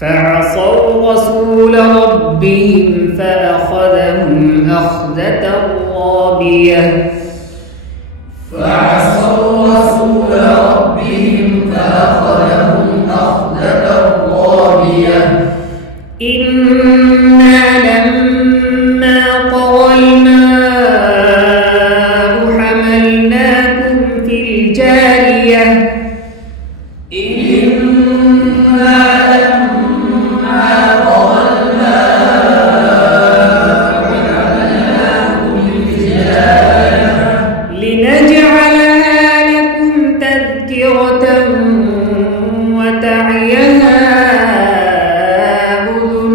فعصوا رسول ربهم فأخذهم أخذة رابية فعصوا رسول ربهم فأخذهم أخذة رابية إنا لما طغى الماء حملناكم في الجارية إنا لما طغى الماء حملناكم في الجارية لنجعلها لكم تذكرة وتعيها أذن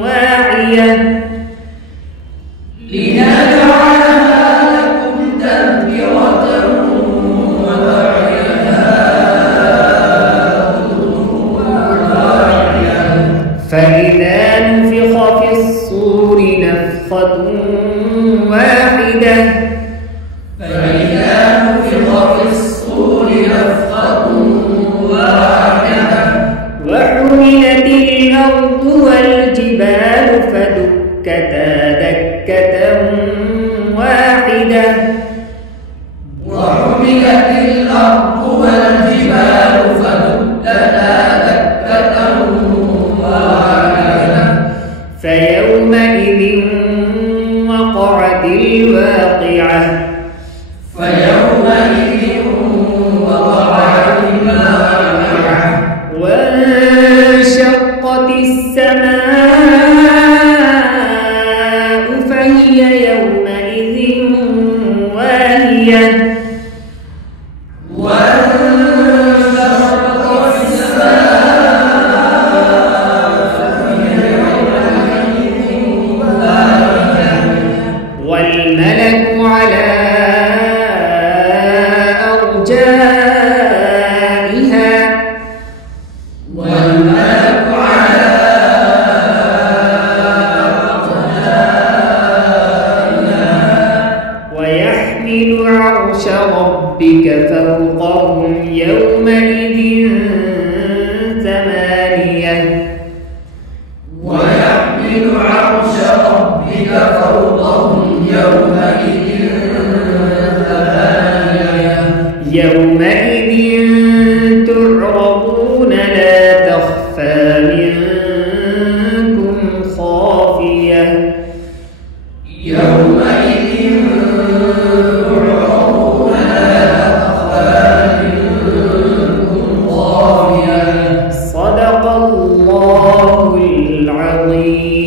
واعية فإذا نفخ في الصور نفخة واحدة وحملت الأرض والجبال فدكتا دكة واحدة فيومئذ وقعت الواقعة وانشقت السماء فهي يومئذ واهية والملك على أرجائها ويحمل عرش ربك فوقهم يومئذ ثمانية يومئذ تعرضون لا تخفى منكم خافية صدق الله العظيم.